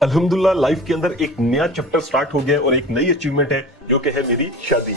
अल्हम्दुलिल्लाह लाइफ के अंदर एक नया चैप्टर स्टार्ट हो गया है और एक नई अचीवमेंट है जो कि है मेरी शादी।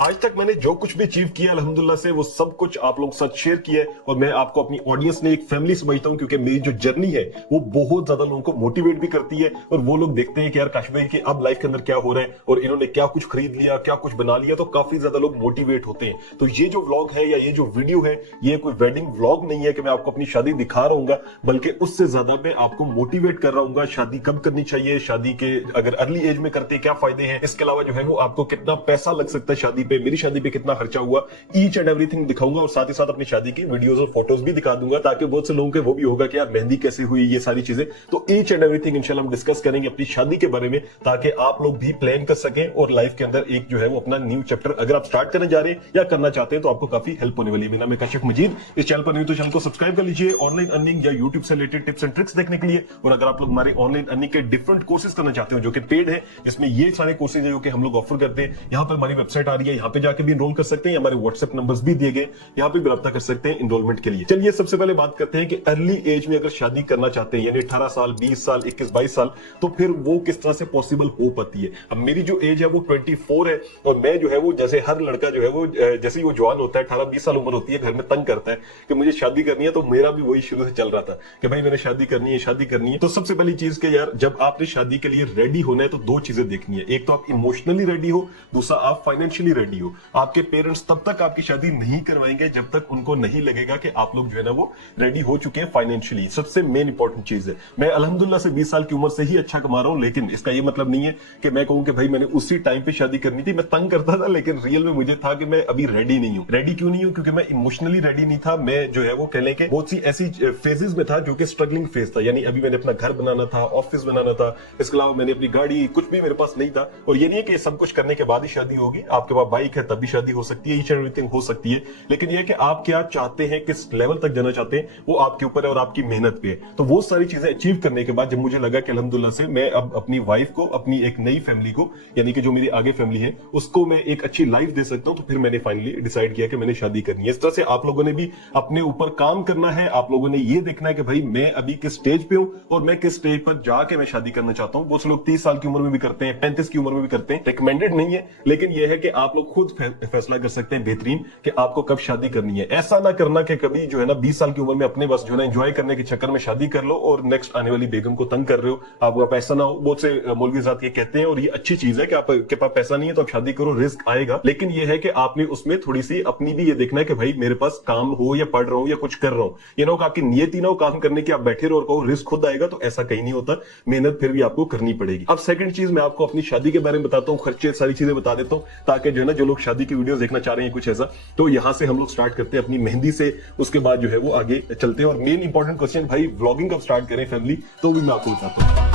आज तक मैंने जो कुछ भी अचीव किया अल्हम्दुलिल्लाह से वो सब कुछ आप लोगों के साथ शेयर किया है और मैं आपको अपनी ऑडियंस ने एक फैमिली समझता हूं क्योंकि मेरी जो जर्नी है वो बहुत ज्यादा लोगों को मोटिवेट भी करती है और वो लोग देखते हैं कि यार काश भाई कि अब लाइफ के अंदर क्या हो रहा है और इन्होंने क्या कुछ खरीद लिया, क्या कुछ बना लिया, तो काफी ज्यादा लोग मोटिवेट होते हैं। तो ये जो व्लॉग है या ये जो वीडियो है ये कोई वेडिंग व्लॉग नहीं है कि मैं आपको अपनी शादी दिखा रहा हूँ, बल्कि उससे ज्यादा मैं आपको मोटिवेट कर रहा हूँ शादी कब करनी चाहिए, शादी के अगर अर्ली एज में करते क्या फायदे हैं, इसके अलावा जो है वो आपको कितना पैसा लग सकता है शादी पे, मेरी शादी पे कितना खर्चा हुआ, ईच एंड एवरीथिंग दिखाऊंगा और साथ ही साथ अपनी शादी की वीडियोस और फोटोज भी दिखा दूंगा ताकि बहुत से लोगों के वो भी होगा कि यार मेहंदी कैसे हुई, ये सारी चीजें। तो ईच एंड एवरीथिंग इंशाल्लाह हम डिस्कस करेंगे अपनी शादी के बारे में ताकि आप लोग भी प्लान कर सकें और लाइफ के अंदर एक जो है वो अपना न्यू चैप्टर अगर आप स्टार्ट करने जा रहे हैं या करना चाहते हैं तो आपको काफी हेल्प होने वाली है। मेरा नाम है काशिफ मजीद, इस चैनल पर नहीं तो चैनल को सब्सक्राइब कर लीजिए ऑनलाइन अर्निंग या यूट्यूब से रिलेटेड टिप्स एंड ट्रिक्स देखने के लिए। और अगर आप लोग हमारे ऑनलाइन अर्निंग के डिफरेंट कोर्सेज करना चाहते हो जो कि पेड है, इसमें ये सारे कोर्सेज है जो कि हम लोग ऑफर करते हैं, यहाँ पर हमारी वेबसाइट आ रही है, यहाँ पे जाकर भी इनरोल कर सकते हैं, हमारे व्हाट्सएप नंबर्स भी दिए गए, यहाँ पे भी रब्ता कर सकते हैं इनरोलमेंट के लिए। चलिए सबसे पहले बात करते हैं कि अर्ली एज में अगर शादी करना चाहते हैं यानी 18 साल, 20 साल, 21-22 साल, तो फिर वो किस तरह से पॉसिबल हो पाती है। अब मेरी जो एज है वो 24 है और मैं जो है वो जैसे हर लड़का जो है वो जैसे ही वो जवान होता है 18-20 साल उम्र होती है घर में तंग करता है कि मुझे शादी करनी है, तो मेरा भी वही शुरू से चल रहा था कि भाई मैंने शादी करनी है, शादी करनी है। तो सबसे पहली चीज के यार जब आपने शादी के लिए रेडी होना है तो दो चीजें देखनी है, एक तो आप इमोशनली रेडी हो, दूसरा आप फाइनेंशियली रेडी हो। आपके पेरेंट्स तब तक आपकी शादी नहीं करवाएंगे जब तक उनको नहीं लगेगा कि आप लोग जो है ना वो रेडी हो चुके हैं फाइनेंशियली। सबसे मेन इंपॉर्टेंट चीज है, मैं अल्हम्दुलिल्लाह से 20 साल की उम्र से ही अच्छा कमा रहा हूं, लेकिन इसका ये मतलब नहीं है कि मैं कहूं कि भाई मैंने उसी टाइम पे शादी करनी थी। मैं तंग करता था लेकिन रियल में मुझे था कि मैं अभी रेडी नहीं हूं। रेडी क्यों नहीं हूं? क्योंकि मैं इमोशनली रेडी नहीं था। मैं जो है वो कह लें कि बहुत सी ऐसी फेजेस में था जो कि स्ट्रगलिंग फेज था, यानी अभी मैंने अपना घर बनाना था, ऑफिस बनाना था, इसके अलावा मैंने अपनी गाड़ी, कुछ भी मेरे पास नहीं था। और ये नहीं है कि सब कुछ करने के बाद ही शादी होगी, आपके पास बाइक है तब भी शादी हो सकती है, ईच एंड एवरीथिंग हो सकती है, लेकिन यह कि आप क्या चाहते हैं, किस लेवल तक जाना चाहते हैं वो आपके ऊपर है और आपकी मेहनत पे है। तो वो सारी चीजें अचीव करने के बाद जब मुझे लगा कि अल्हम्दुलिल्लाह से मैं अब अपनी वाइफ को, अपनी एक नई फैमिली को, यानी कि जो मेरी आगे फैमिली है उसको मैं एक अच्छी लाइफ दे सकता हूं, तो फिर मैंने फाइनली डिसाइड किया कि मैंने शादी करनी है। इस तरह से आप लोगों ने भी अपने ऊपर काम करना है, आप लोगों ने ये देखना है कि भाई मैं अभी किस स्टेज पे हूं और मैं किस स्टेज पर जाके मैं शादी करना चाहता हूं। बहुत से लोग 30 साल की उम्र में भी करते हैं, 35 की उम्र में भी करते हैं, रिकमेंडेड नहीं है, लेकिन यह है कि आप लोग खुद फैसला कर सकते हैं बेहतरीन कि आपको कब शादी करनी है। ऐसा ना करना कि कभी जो है ना 20 साल की उम्र में अपने बस जो है ना एंजॉय करने के चक्कर में शादी कर लो और नेक्स्ट आने वाली बेगम को तंग कर रहे हो, आपका पैसा ना हो। बहुत से मौलवी हज़रात ये कहते हैं और ये अच्छी चीज है कि आपके पास पैसा नहीं है तो आप शादी करो, रिस्क आएगा, लेकिन यह है कि आपने उसमें थोड़ी सी अपनी भी ये देखना है कि भाई मेरे पास काम हो या पढ़ रहा हूं या कुछ कर रहा हूं, ये ना हो कि आपकी नियत ही ना हो काम करने की, आप बैठे रहो और कहो रिस्क खुद आएगा, तो ऐसा कहीं नहीं होता, मेहनत फिर भी आपको करनी पड़ेगी। अब सेकंड चीज मैं आपको अपनी शादी के बारे में बताता हूँ, खर्चे सारी चीजें बता देता हूँ ताकि जो है ना जो लोग शादी की वीडियो देखना चाह रहे हैं कुछ ऐसा, तो यहां से हम लोग स्टार्ट करते हैं अपनी मेहंदी से, उसके बाद जो है वो आगे चलते हैं। और मेन इंपॉर्टेंट क्वेश्चन भाई व्लॉगिंग कब स्टार्ट करें फैमिली, तो भी मैं आपको बताता हूं।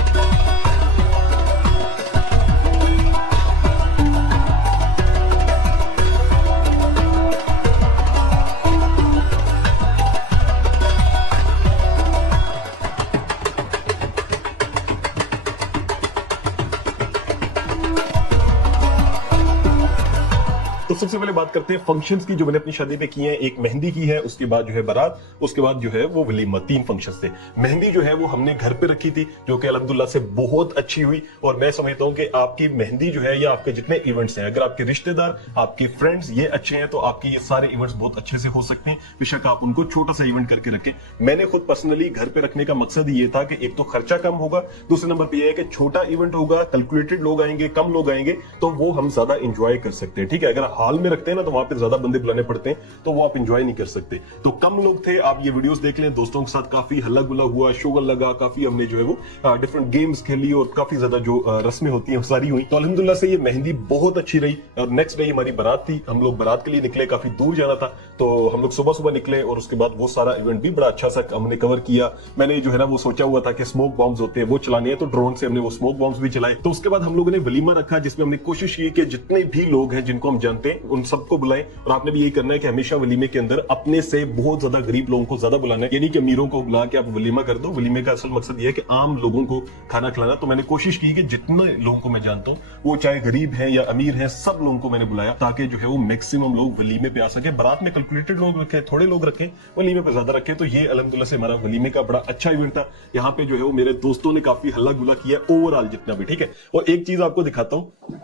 तो सबसे पहले बात करते हैं फंक्शंस की जो मैंने अपनी शादी पे की है। एक मेहंदी की है, उसके बाद जो है बारात, उसके बाद जो है वो वलीमा, 3 फंक्शंस थे। मेहंदी जो है वो हमने घर पे रखी थी जो कि अल्हम्दुलिल्लाह से बहुत अच्छी हुई और मैं समझता हूं कि आपकी मेहंदी जो है या आपके जितने इवेंट्स हैं, अगर आपके रिश्तेदार, आपके फ्रेंड्स ये अच्छे हैं तो आपके ये सारे इवेंट्स बहुत अच्छे से हो सकते हैं, बेशक आप उनको छोटा सा इवेंट करके रखें। मैंने खुद पर्सनली घर पे रखने का मकसद ये था कि एक तो खर्चा कम होगा, दूसरे नंबर पे ये है कि छोटा इवेंट होगा, कैलकुलेटेड लोग आएंगे, कम लोग आएंगे, तो वो हम ज्यादा इंजॉय कर सकते हैं। ठीक है, अगर हॉल में रखते हैं ना तो वहां पे ज्यादा बंदे बुलाने पड़ते हैं तो वो आप एंजॉय नहीं कर सकते। तो कम लोग थे, आप ये वीडियोस देख लें, दोस्तों के साथ काफी हल्ला गुल्ला हुआ, शोगल लगा, काफी हमने जो है वो डिफरेंट गेम्स खेली और काफी ज्यादा जो रस्में होती हैं सारी हुई। तो अल्हम्दुलिल्लाह से ये मेहंदी बहुत अच्छी रही। और नेक्स्ट डे हमारी बारात थी, हम लोग बारात के लिए निकले, काफी दूर जाना था, तो हम लोग सुबह सुबह निकले और उसके बाद वो सारा इवेंट भी बड़ा अच्छा सा हमने कवर किया। मैंने जो है ना वो सोचा हुआ था कि स्मोक बॉम्ब्स होते हैं वो चलाने हैं, तो ड्रोन से हमने वो स्मोक बॉम्ब्स भी चलाए। तो उसके बाद हम लोगों ने वलीमा रखा जिसमें हमने कोशिश की कि जितने भी लोग हैं जिनको हम जानते हैं उन सबको बुलाएं। और आपने भी यही करना है कि हमेशा वलीमे के अंदर अपने से बहुत ज्यादा गरीब लोगों को ज्यादा बुलाना है, यानी कि अमीरों को बुला के आप वलीमा कर दो। वलीमे का असल मकसद यह है कि आम लोगों को खाना खिलाना। तो मैंने कोशिश की कि जितने लोगों को मैं जानता हूँ, वो चाहे गरीब है या अमीर है, सब लोगों को मैंने बुलाया ताकि जो है वो मैक्सिमम लोग वलीमे पे आ सके। बारात में कैलकुलेटेड लोग रखे, थोड़े लोग रखे, वलीमे पे ज्यादा रखे। तो ये अल्हम्दुलिल्लाह से हमारा वलीमे का बड़ा अच्छा इवेंट था। यहाँ पे जो है वो मेरे दोस्तों ने काफी हल्ला गुल्ला किया ओवरऑल जितना भी, ठीक है। और एक चीज आपको दिखाता हूं,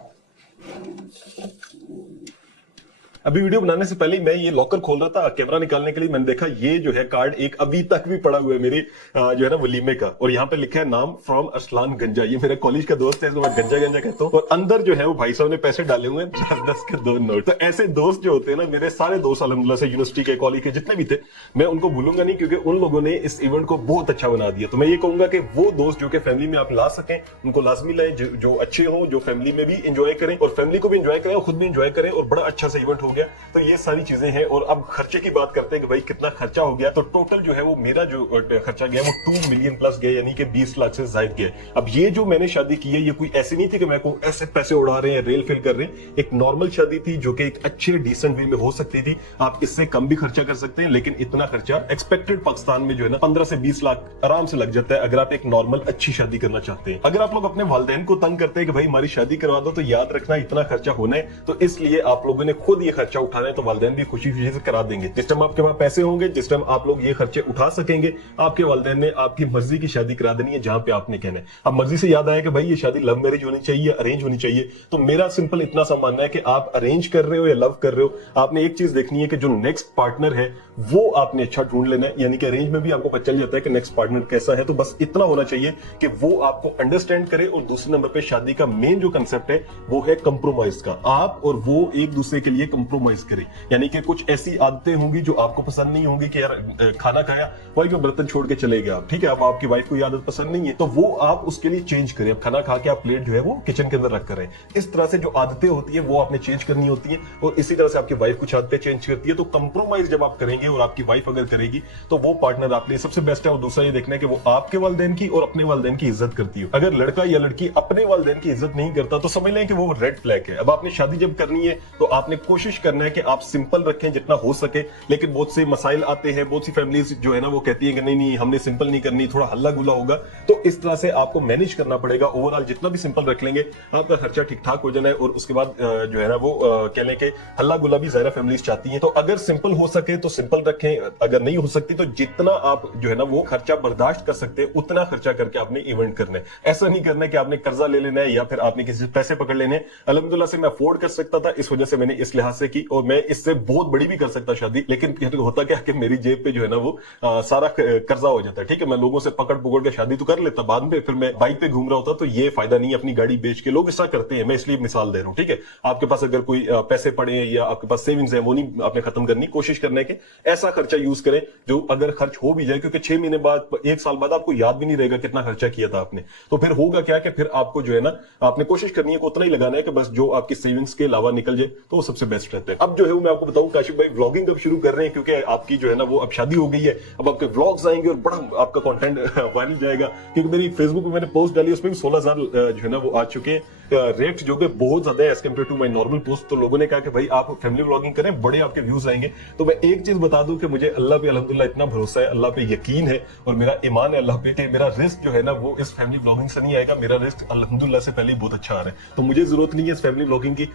अभी वीडियो बनाने से पहले मैं ये लॉकर खोल रहा था कैमरा निकालने के लिए, मैंने देखा ये जो है कार्ड एक अभी तक भी पड़ा हुआ है मेरे जो है ना वलीमे का, और यहाँ पे लिखा है नाम फ्रॉम अरसलान गंजा। ये मेरे कॉलेज का दोस्त है, इसको मैं गंजा गंजा कहता हूँ। और अंदर जो है वो भाई साहब ने पैसे डाले हुए हैं 10-10 के 2 नोट। तो ऐसे दोस्त जो होते हैं ना, मेरे सारे दोस्त अल्हम्दुलिल्लाह से यूनिवर्सिटी के, कॉलेज के जितने भी थे, मैं उनको भूलूंगा नहीं, क्योंकि उन लोगों ने इस इवेंट को बहुत अच्छा बना दिया। तो मैं ये कहूंगा कि वो दोस्त जो कि फैमिली में आप ला सकें, उनको लाजमी लाएं, जो अच्छे हो, जो फैमिली में भी इंजॉय करें और फैमिली को भी इंजॉय करें और खुद भी इंजॉय करें। और बड़ा अच्छा सा इवेंट हो गया। तो ये सारी चीजें हैं। और अब खर्चे की बात करते हैं कि भाई कितना खर्चा हो गया। तो टोटल जो है वो मेरा जो खर्चा गया वो 2 मिलियन प्लस गया, यानी कि 20 लाख से ज्यादा गया। अब ये जो मैंने शादी की है, ये कोई ऐसी नहीं थी कि मैं को ऐसे पैसे उड़ा रहे हैं, रेल फेल कर रहे हैं। एक नॉर्मल शादी थी जो कि एक अच्छे डिसेंट वे में हो सकती थी। आप इससे कम भी खर्चा कर सकते हैं, लेकिन इतना खर्चा एक्सपेक्टेड पाकिस्तान में जो है ना 15 से 20 लाख आराम से लग जाता है अगर आप एक नॉर्मल अच्छी शादी करना चाहते हैं। अगर आप लोग अपने वालिदैन को तंग करते हैं कि भाई हमारी शादी करवा दो, तो याद रखना इतना खर्चा होना है। तो इसलिए आप लोगों ने खुद ये खर्चा उठाना है, तो वालिदैन भी खुशी खुशी से करा देंगे। जिस टाइम आपके पास पैसे होंगे, जिस टाइम आप लोग ये खर्चे उठा सकेंगे, आपके वालिदैन ने आपकी मर्जी की शादी करा देनी है जहां पे आपने कहना है। अब मर्जी से याद आया कि भाई ये शादी लव मैरिज होनी चाहिए, अरेंज होनी चाहिए, तो मेरा सिंपल इतना सा मानना है कि आप अरेंज कर रहे हो या लव कर रहे हो, आपने एक चीज देखनी है कि जो नेक्स्ट पार्टनर है वो आपने अच्छा ढूंढ लेना है। यानी कि अरेंज में भी आपको पता चल जाता है कि नेक्स्ट पार्टनर कैसा है। तो बस इतना होना चाहिए कि वो आपको अंडरस्टैंड करे। और दूसरे नंबर पे शादी का मेन जो कंसेप्ट है वो है कंप्रोमाइज का। आप और वो एक दूसरे के लिए कंप्रोमाइज करें, यानी कि कुछ ऐसी आदतें होंगी जो आपको पसंद नहीं होंगी कि यार खाना खाया वही को बर्तन छोड़ के चले गए आप, ठीक है। अब आपकी वाइफ को ये आदत पसंद नहीं है, तो वो आप उसके लिए चेंज करें। अब खाना खा के आप प्लेट जो है वो किचन के अंदर रख कर रहे हैं। इस तरह से जो आदतें होती है वो आपने चेंज करनी होती है, और इसी तरह से आपकी वाइफ कुछ आदतें चेंज करती है। तो कंप्रोमाइज जब आप करेंगे और आपकी वाइफ अगर करेगी, तो वो पार्टनर आपके लिए सबसे बेस्ट है। और दूसरा ये देखना है कि वो आपके वालिदैन की और अपने वालिदैन की इज्जत करती हो। अगर लड़का या लड़की अपने वालिदैन की इज्जत नहीं करता, तो समझ लें कि वो रेड फ्लैग है। अब आपने शादी जब करनी है, तो आपने कोशिश करना है कि आप सिंपल रखें जितना हो सके। लेकिन बहुत से मसाइल आते हैं, बहुत सी फैमिलीज जो है ना वो कहती है कि नहीं नहीं हमने सिंपल नहीं करनी, थोड़ा हल्ला गुल्ला होगा। तो इस तरह से आपको मैनेज करना पड़ेगा। ओवरऑल जितना भी सिंपल रख लेंगे, आपका खर्चा ठीक ठाक हो जाना है। और उसके बाद जो है ना वो कह लें कि हल्ला गुल्ला भी ज़्यादा फैमिलीज चाहती हैं। तो अगर सिंपल हो सके तो सिंपल रखें, अगर नहीं हो सकती तो जितना आप जो है ना वो खर्चा बर्दाश्त कर सकते हैं उतना खर्चा करके आपने इवेंट करना है। ऐसा नहीं करना है कि आपने कर्जा ले लेना है या फिर आपने किसी से पैसे पकड़ लेने हैं। अल्हम्दुलिल्लाह से मैं अफोर्ड कर सकता था, इस वजह से मैंने इस लिहाज से की, और मैं इससे बहुत बड़ी भी कर सकता शादी। लेकिन होता क्या कि मेरी जेब पे जो है ना वो सारा कर्जा हो जाता है, ठीक है। मैं लोगों से पकड़ पकड़ के शादी तो कर लेता, बाद में फिर मैं बाइक पे घूम रहा होता, तो ये फायदा नहीं है अपनी गाड़ी बेच के। लोग ऐसा करते हैं, मैं इसलिए मिसाल दे रहा हूं, ठीक है। आपके पास अगर कोई पैसे पड़े हैं या आपके पास सेविंग्स है, वो नहीं आपने खत्म करनी। कोशिश करने के ऐसा खर्चा यूज करें जो अगर खर्च हो भी जाए, क्योंकि 6 महीने बाद, 1 साल बाद आपको याद भी नहीं रहेगा कितना खर्चा किया था आपने। तो फिर होगा क्या कि फिर आपको जो है ना आपने कोशिश करनी है कि उतना ही लगाना है कि बस जो आपकी सेविंग्स के अलावा निकल जाए, तो वो सबसे बेस्ट रहता है। अब जो है मैं आपको बताऊं, काशिफ भाई व्लॉगिंग अब शुरू कर रहे हैं, क्योंकि आपकी जो है ना वो अब शादी हो गई है। अब आपके व्लॉग्स आएंगे और बड़ा आपका कंटेंट वायरल जाएगा, क्योंकि मेरी फेसबुक पे मैंने पोस्ट डाली, उसमें भी 16,000 जो है ना वो आ चुके हैं रेट, जो कि बहुत ज्यादा है as compare to my normal post. तो लोगों ने कहा कि भाई आप फैमिली व्लॉगिंग करें, बड़े आपके व्यूज आएंगे। तो मैं एक चीज बता दूं कि मुझे अल्लाह पे अल्हम्दुलिल्लाह इतना भरोसा है, अल्लाह पे यकीन है और मेरा ईमान है अल्लाह पे कि मेरा रिस्क जो है ना वो इस फैमिली व्लॉगिंग से नहीं आएगा। मेरा रिस्क अल्हम्दुलिल्लाह से पहले ही बहुत अच्छा आ रहा है, तो मुझे जरूरत नहीं है इस फैमिली व्लॉगिंग की।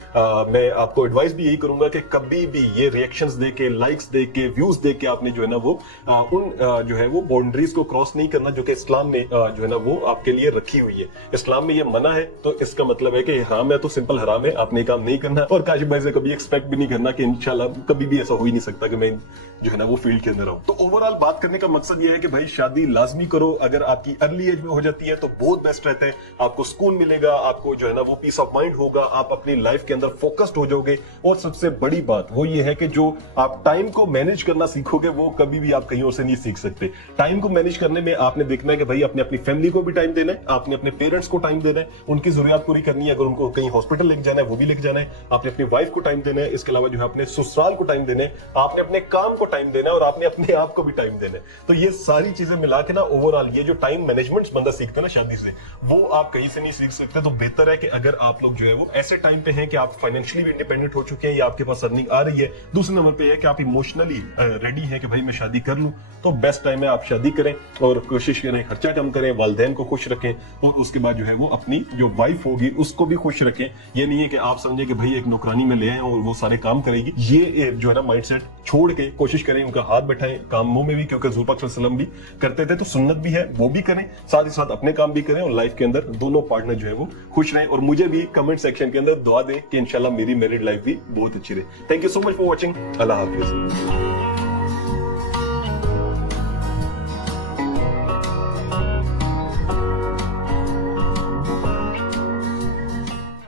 मैं आपको एडवाइस भी यही करूंगा कि कभी भी ये रिएक्शंस दे के, लाइक्स दे के, व्यूज दे के आपने जो है ना वो उन जो है वो बाउंड्रीज को क्रॉस नहीं करना जो कि इस्लाम ने जो है ना वो आपके लिए रखी हुई है। इस्लाम में ये मना है, तो इसका मतलब है कि हराम है तो सिंपल हराम है, आपने काम नहीं करना। और काशिफ भाई से कभी एक्सपेक्ट भी नहीं करना कि इंशाल्लाह कभी भी ऐसा हो ही नहीं सकता कि मैं जो है ना वो फील्ड के अंदर आऊं। तो ओवरऑल बात करने का मकसद ये है कि भाई शादी लाजमी करो। अगर आपकी अर्ली एज में हो जाती है तो बहुत बेस्ट रहता है, आपको सुकून मिलेगा, आपको जो है ना वो पीस ऑफ माइंड होगा, आप अपनी लाइफ के अंदर फोकस्ड हो जाओगे। और सबसे बड़ी बात वो ये है कि जो आप टाइम को मैनेज करना सीखोगे वो कभी भी आप कहीं और से नहीं सीख सकते। टाइम को मैनेज करने में आपने देखना है कि भाई आपने अपनी फैमिली को भी टाइम देना है, आपने अपने पेरेंट्स को टाइम देना है, उनकी जरूरत पूरी करनी है। अगर उनको कहीं हॉस्पिटल लेके जाना है वो भी लेके जाना है, आपने अपनी वाइफ को टाइम देना है। इसके अलावा जो है अपने ससुराल को टाइम देना है, आपने अपने काम को टाइम देना है और आपने अपने आप को भी टाइम देना है। तो ये सारी चीजें मिला के ना ओवरऑल ये जो टाइम मैनेजमेंट बंदा सीखता है ना शादी से, वो आप कहीं से नहीं सीख सकते। तो बेहतर है कि अगर आप लोग जो है वो ऐसे टाइम पे हैं कि आप फाइनेंशियली भी इंडिपेंडेंट हो चुके हैं या आपके पास अर्निंग आ रही है, दूसरे नंबर पे है कि आप इमोशनली रेडी हैं कि भाई मैं शादी कर लूं, तो बेस्ट टाइम है आप शादी करें और कोशिश करें खर्चा कम करें, वालिदैन को खुश रखें और उसके बाद जो है वो अपनी जो वाइफ होगी उसको भी खुश रखें। ये नहीं है कि आप समझे कि भाई एक नौकरानी में ले आए और वो सारे काम करेगी, ये जो है ना माइंडसेट छोड़ के कोशिश करें उनका हाथ बैठाएं कामों में भी, क्योंकि हुजूर पाक सल्लल्लाहु अलैहि वसल्लम भी करते थे, तो सुन्नत भी है वो भी करें, साथ ही साथ अपने काम भी करें और लाइफ के अंदर दोनों पार्टनर जो है वो खुश रहें। और मुझे भी कमेंट सेक्शन के अंदर दुआ दें कि इंशाल्लाह मेरी मैरिड लाइफ भी बहुत अच्छी रहे। Thank you so much for watching. Allah Hafiz.